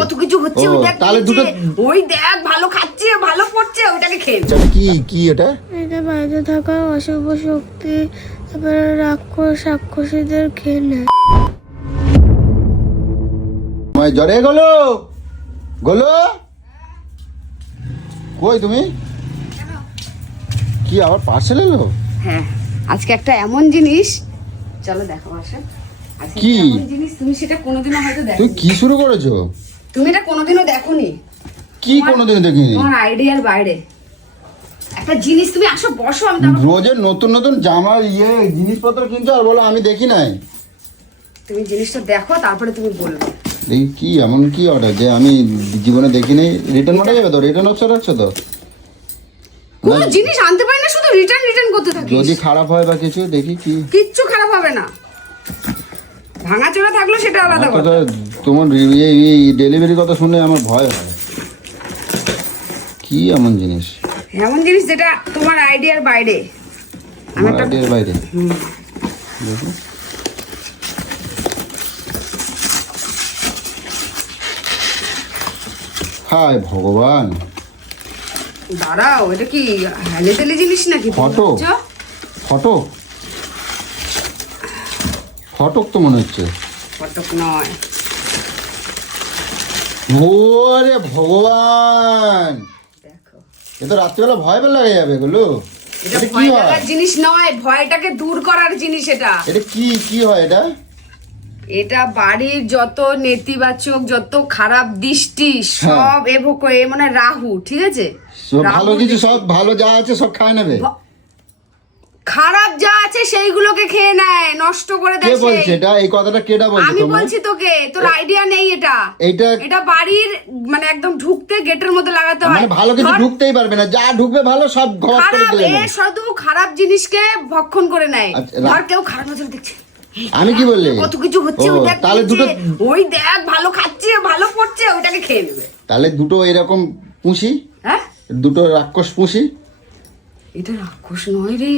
কত কিছু হচ্ছে ওই দেখ, তাহলে দুটো ওই দেখ ভালো খাচ্ছে ভালো পড়ছে ওটাকে খেয়ে নে। কি কি এটা? এটা বাইরে থাকা অশুভ শক্তি, তারপরে রাক্ষসীদের খেয়ে নেয়। জরে গেলো গেলো কই তুমি? কি আবার পার্সেল এলো? হ্যাঁ, আজকে একটা এমন জিনিস, চলো দেখো আসো। আজকে কি? একটা এমন জিনিস তুমি সেটা কোনোদিনও হয়তো তুমি দেখোনি। কি শুরু করেছো? তুমি এটা কোনোদিনও দেখোনি। কি কোনোদিন দেখিনি? তোমার আইডিয়ার বাইরে একটা জিনিস। তুমি আসো বসো, আমি তারপর রোজের নতুন নতুন জামা জিনিসপত্র কিনছো আর বলো আমি দেখি নাই। তুমি জিনিসটা দেখো তারপরে তুমি বলবে। এই কি এমন কি অর্ডার যে আমি জীবনে দেখি নাই? রিটার্ন করা যাবে তো? রিটার্ন অপশন রাখছো তো? কোনো জিনিস আনতে পারি না, শুধু রিটার্ন করতে থাকি। যদি খারাপ হয় বা কিছু দেখি কি। কিচ্ছু খারাপ হবে না, ভাঙাচোরা থাকলো সেটা আলাদা কথা। তোমার এই ডেলিভারি কথা শুনে আমার ভয় হয়। কি এমন জিনিস? এমন জিনিস যেটা তোমার আইডিয়ার বাইরে। আমি আমার একটা আইডিয়ার বাইরে। দেখো হায় ভগবান, দাঁড়াও, এটা কি হেলে তেলে জিনিস নাকি? ফটো? ফটো ফটক তো মনে হচ্ছে। ফটক নয়। ওরে ভগবান, দেখো, এ তো রাত্রিবেলা ভয় পেলে লাগে যাবে এগুলো। এটা এটা কি ভয় হয়? লাগার জিনিস নয়, ভয়টাকে দূর করার জিনিস এটা। এটা কি কি হয় এটা? এটা বাড়ির যত নেতিবাচক, যত খারাপ দৃষ্টি সব এভোক করে, মানে রাহু, ঠিক আছে? সব রাহু ভালো কিছু, দৃষ্টি। সব ভালো যা আছে সব খায় নেবে। খারাপ যা আছে সেইগুলোকে খেয়ে নেয়, নষ্ট করে কে দেয়। বলছে এটা? এই কথাটা কেটা বলছে আমি তোমার? বলছি তোকে, তোর আইডিয়া নেই এটা। এইটা এটা বাড়ির মানে একদম ঢুকতে গেটের মধ্যে লাগাতে হয়। মানে ভালো কিছু ধর, ঢুকতেই পারবে না, যা ঢুকবে ভালো সব ঘর করে খারাপ দিলে এ নেবে। শুধু খারাপ জিনিসকে ভক্ষণ করে নেয়। আচ্ছা, ধর কেউ খারাপ নজর দেখছে, আমি কি বললি? কত কিছু হচ্ছে ও, ওই দেখ, তাহলে দুটো ওই দেখ ভালো খাচ্ছে ভালো পড়ছে ওটাকে খেয়ে নেবে। তাহলে দুটো এরকম পুষি, হ্যাঁ, দুটো রাক্ষস পুষি। এটা রাক্ষস নয় রে।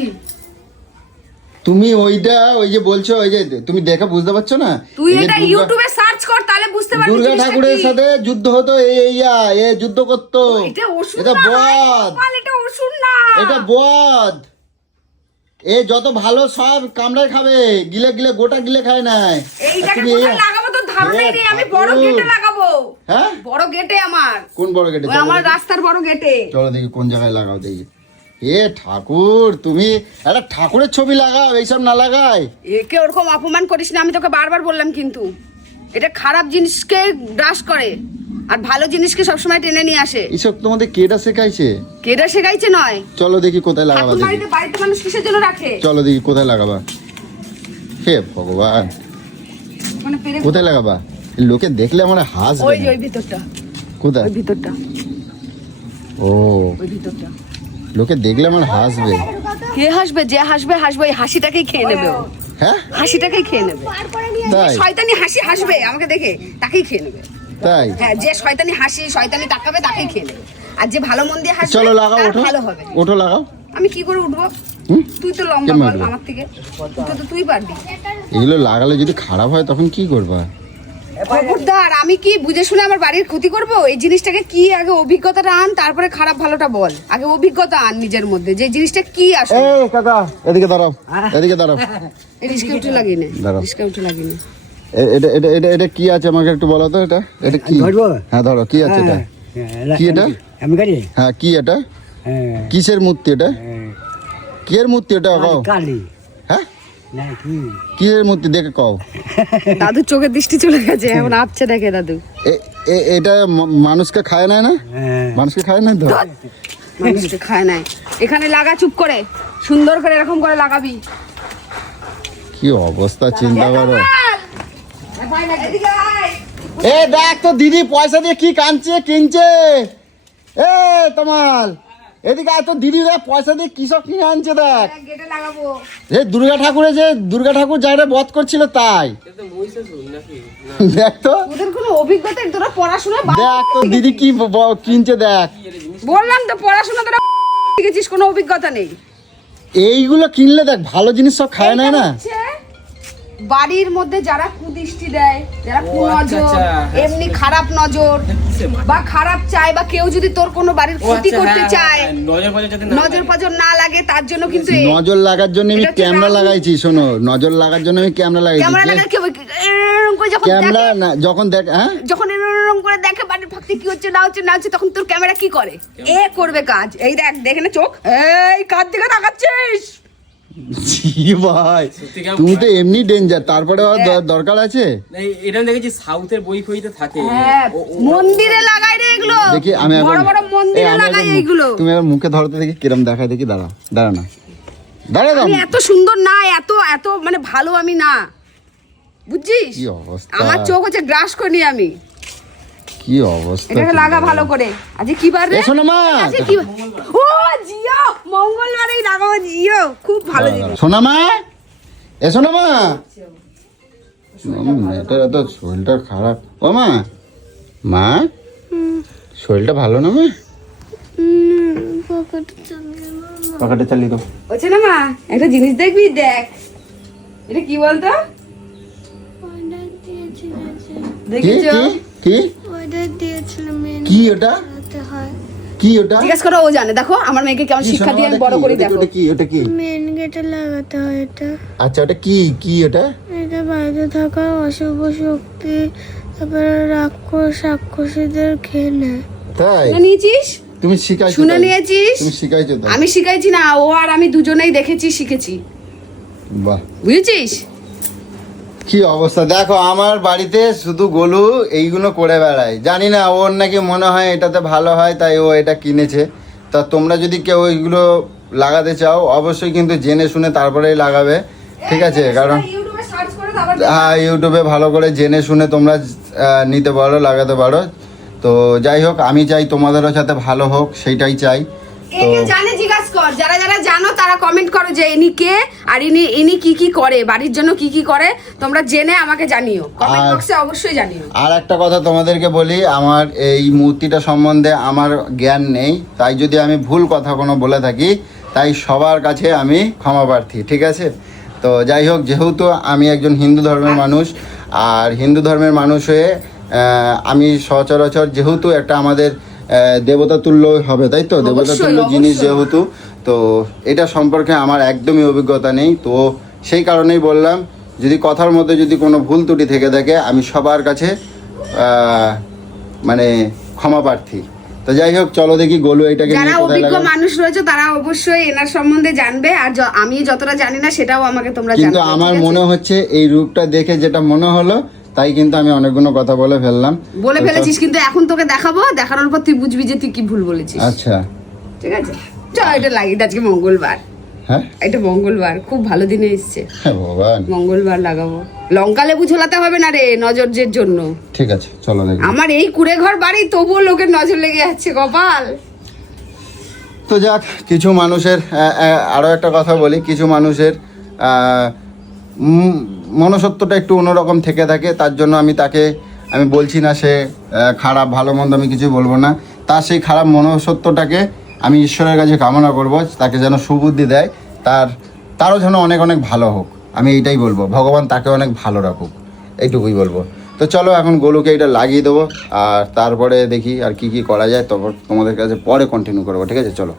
তুমি ওইটা ওই যে বলছো, ওই যে তুমি দেখে বুঝতে পারছো না? তুই এই যে এটা ইউটিউবে সার্চ কর, তাহলে বুঝতে পারবি দুর্গা জিনিসটা ঠাকুরের কি। সাথে যুদ্ধ হতো, এ যুদ্ধ করতো। এটা অসুর এটা না, বদ, গোপাল, এটা অসুর না। এটা বদ। এ যত ভালো সব কামড়ায় খাবে, গিলে গিলে গোটা গিলে খায় না। এইটাকে কোথায় লাগাবো তোর ধারণা নেই রে। আমি বড় গেটে লাগাবো। হ্যাঁ, বড় গেটে আমার, কোন বড় গেটে? ওই আমার রাস্তার বড় গেটে। চলো দেখি কোন জায়গায় লাগাও দেখি। এ ঠাকুর, তুমি একটা ঠাকুরের ছবি লাগাও, এইসব না লাগাই। একে ওরকম অপমান করিস না, আমি তোকে বারবার বললাম। কিন্তু এটা খারাপ জিনিসকে গ্রাস করে আর ভালো জিনিসকে সবসময় টেনে নিয়ে আসে। এইসব তোমাদের কেটা শেখাইছে? কেডা শেখাইছে নয়। চলো দেখি কোথায় লাগাবা ঠাকুর দেখি। বাড়িতে বাড়িতে মানুষ কিসের জন্য রাখে? চলো দেখি কোথায় লাগাবা। হে ভগবান, মানে পেরে কোথায় লাগাবা? লোকে দেখলে আমার হাসবে ওই যে না। ওই ভিতরটা, কোথায়? ওই ভিতরটা, ও, ওই ভিতরটা। লোকে দেখলে আমার হাসবে। কে হাসবে? যে হাসবে হাসবে, এই হাসিটাকেই খেয়ে নেবে ও। হ্যাঁ হাসিটাকেই খেয়ে নেবে। তাই? শয়তানি হাসি হাসবে আমাকে দেখে, তাকেই খেয়ে নেবে। তাই? হ্যাঁ, যে শয়তানি হাসি শয়তানি তাকাবে তাকেই খেয়ে নেবে। আর যে ভালো মন দিয়ে হাসবে চলো লাগাও, তার ওঠো ভালো হবে। ওঠো লাগাও। আমি কি করে উঠবো? হুম? তুই তো লম্বা, কে বল মারবে? আমার থেকে। তুই পারবি। এগুলো লাগালে যদি খারাপ হয় তখন কি করবা? খবরদার, আমি কি বুঝে শুনে আমার বাড়ির ক্ষতি করব? এই জিনিসটাকে কি আগে অভিজ্ঞতাটা আন, তারপরে খারাপ ভালোটা বল। আগে অভিজ্ঞতা আন নিজের মধ্যে, যে জিনিসটা কি আসলে। এই কাকা, এদিকে দাঁড়াও, এদিকে দাঁড়াও। রিস্কে উঠে লাগিয়ে নে, দাঁড়াও। রিস্কে উঠে লাগিয়ে নে। এটা এটা এটা এটা কি আছে আমাকে একটু বলো তো। এটা এটা কি? ধরবো? হ্যাঁ ধরো, কি আছে এটা? কি এটা? আমি গাড়ি হ্যাঁ, কি এটা? কিসের মূর্তি এটা? কিসের মূর্তি এটা কও? কালি হ্যাঁ, না কি কিসের মূর্তি দেখে কও? দাদু চোখের দৃষ্টি চলে গেছে, এখন আপছে দেখে দাদু। এটা মানুষকে খায় না? না মানুষকে খায় না তো? মানুষকে খায় নাই। এখানে লাগা, চুপ করে সুন্দর করে এরকম করে লাগাবি। কি অবস্থা চিন্তা করো। এদিকে আয়। এ দেখ তো দিদি পয়সা দিয়ে কি কিনছে। এ তোমাল, এদিকে আয় তো। দিদি দেখ পয়সা দিয়ে কি সব কিনে আনছে দেখ। গেটে লাগাবো। এ দুর্গা ঠাকুর যারা বধ করছিল তাই। দেখ তো, ওদের কোনো অভিজ্ঞতা, তোরা পড়াশোনা দেখ তো দিদি কি কিনছে দেখ। বললাম তো, পড়াশোনা তোরা শিখেছিস, কোনো অভিজ্ঞতা নেই। এইগুলো কিনলে দেখ ভালো জিনিস সব খায় না। না হচ্ছে বাড়ির মধ্যে যারা কুদৃষ্টি দেয়, যারা কুনজর, এমনি খারাপ নজর বা খারাপ চায়, বা কেউ যদি তোর কোনো বাড়ির ক্ষতি করতে চায়, নজর পজর না লাগে, তার জন্য কিন্তু নজর লাগার জন্য আমি ক্যামেরা লাগাইছি। শোনো, নজর লাগার জন্য আমি ক্যামেরা লাগাইছি। ক্যামেরা লাগা কেউ এরকম করে যখন ক্যামেরা দেখে, না, যখন দেখ, হ্যাঁ, যখন এরকম করে দেখে বাড়ির ফাঁকতে কি হচ্ছে না হচ্ছে না হচ্ছে, তখন তোর ক্যামেরা কি করে? এ করবে কাজ। এই দেখ, দেখে না চোখ, এই কার দিকে তাকাচ্ছিস? জি ভাই, তুমি তো এমনি ডেঞ্জার, তারপরে দরকার আছে। এটা দেখেছি সাউথের বই ফইতে থাকে। হ্যাঁ, মন্দিরে লাগাই রে এগুলো, দেখি আমি বড় বড় মন্দিরে লাগাই এইগুলো। তুমি আমার মুখে ধরতে দেখি কিরম দেখায়, দেখি। দাঁড়া দাঁড়া না, দাঁড়া দাও। আমি এত সুন্দর না, এত এত মানে ভালো আমি না, বুঝছিস? কি অবস্থা, আমার চোখ হচ্ছে গ্রাস করি আমি। কি অবস্থা, এটাকে লাগা ভালো করে। আজকে কি বার রে? শোনো মা, আজকে কি বার? ও জিও, মঙ্গলবারেই লাগাবো জিও, খুব ভালো জিনিস। শোনা মা, এসো না মা। মেয়েটার এত শরীরটা খারাপ। ও মা, মা শরীরটা ভালো না মা? পাখাটা চালিয়ে দাও। হচ্ছে না মা, একটা জিনিস দেখবি? দেখ, এটা কি বলতো? কি দেখেছো? কি অর্ডার দিয়েছিলাম কি ওটা, হয় কি ওটা? জিজ্ঞেস করো, ও জানে। দেখো আমার মেয়েকে কেমন শিক্ষা দিয়ে আমি বড় করে দেখো। ওটা কি, ওটা কি? মেন গেটে লাগাতে হয় এটা। আচ্ছা, ওটা কি, কি ওটা? এটা বাইরে থাকা অশুভ শক্তি, তারপরে রাক্ষসীদের খেয়ে নেয়। তাই? শুনে নিয়েছিস? তুমি শিখাইছো? শুনে তাই? নিয়েছিস? তুমি শিখাইছো তাই? আমি শিখাইছি না, ও আর আমি দুজনেই দেখেছি, শিখেছি, বাহ, বুঝেছিস? কি অবস্থা দেখো। আমার বাড়িতে শুধু গোলু এইগুলো করে বেড়ায়, জানি না, ওর নাকি মনে হয় এটাতে ভালো হয়, তাই ও এটা কিনেছে। তা তোমরা যদি কেউ এইগুলো লাগাতে চাও, অবশ্যই কিন্তু জেনে শুনে তারপরেই লাগাবে, ঠিক আছে? কারণ ইউটিউবে সার্চ করে তারপর হ্যাঁ, ইউটিউবে ভালো করে জেনে শুনে তোমরা নিতে পারো, লাগাতে পারো। তো যাই হোক, আমি চাই তোমাদেরও সাথে ভালো হোক, সেইটাই চাই। তো একে জানে জিজ্ঞাসা কর, যারা যারা জানো তারা কমেন্ট করো যে ইনি কে, আর ইনি কি কি করে, বাড়ির জন্য কি কি করে, তোমরা জেনে আমাকে জানিও, কমেন্ট বক্সে অবশ্যই জানিও। আর একটা কথা তোমাদেরকে বলি, আমার এই মূর্তিটা সম্বন্ধে আমার জ্ঞান নেই, তাই যদি আমি ভুল কথা কোনো বলে থাকি, তাই সবার কাছে আমি ক্ষমা প্রার্থী, ঠিক আছে? তো যাই হোক, যেহেতু আমি একজন হিন্দু ধর্মের মানুষ, আর হিন্দু ধর্মের মানুষ হয়ে আমি সচরাচর যেহেতু একটা আমাদের দেবতা তুল্য হবে, তাই তো? দেবতা তুল্য জিনিস যেহেতু, তো এটা সম্পর্কে আমার একদমই অভিজ্ঞতা নেই। তো সেই কারণেই বললাম, যদি কথার মধ্যে যদি কোনো ভুল ত্রুটি থেকে থাকে, আমি সবার কাছে মানে ক্ষমা প্রার্থী। তো যাই হোক, চলো দেখি গোলু এটাকে যারা নিয়ে কোথায় অভিজ্ঞ লাগায়। মানুষ রয়েছে তারা অবশ্যই এনার সম্বন্ধে জানবে, আর আমি যতটা জানি না সেটাও আমাকে তোমরা কিন্তু জানাবে। আমার ঠিক আছে? মনে হচ্ছে এই রূপটা দেখে যেটা মনে হলো, তাই কিন্তু আমি অনেকগুলো কথা বলে ফেললাম। বলে ফেলেছিস, কিন্তু এখন তোকে দেখাবো, দেখানোর পর তুই বুঝবি যে তুই কি ভুল বলেছিস। আচ্ছা, ঠিক আছে, চল এটা লাগিয়ে, আজকে মঙ্গলবার, হ্যাঁ এটা মঙ্গলবার, খুব ভালো দিনে এসছে, হ্যাঁ ভগবান, মঙ্গলবার লাগাবো। লঙ্কা লেবু ঝোলাতে হবে না রে নজরের জন্য। ঠিক আছে, চলো দেখি। আমার এই কুড়ে ঘর বাড়ি, তবুও লোকের নজর লেগে যাচ্ছে, কপাল। তো যাক, কিছু মানুষের আরও একটা কথা বলি, কিছু মানুষের মনসত্বটা একটু অন্যরকম থেকে থাকে, তার জন্য আমি বলছি না সে খারাপ, ভালো মন্দ আমি কিছু বলবো না। তার সেই খারাপ মনসত্বটাকে আমি ঈশ্বরের কাছে কামনা করব, তাকে যেন সুবুদ্ধি দেয়, তারও যেন অনেক অনেক ভালো হোক। আমি এইটাই বলবো, ভগবান তাকে অনেক ভালো রাখুক, এইটুকুই বলবো। তো চলো এখন গোলুকে এটা লাগিয়ে দেবো, আর তারপরে দেখি আর কি কি করা যায়, তারপর তোমাদের কাছে পরে কন্টিনিউ করবো, ঠিক আছে? চলো।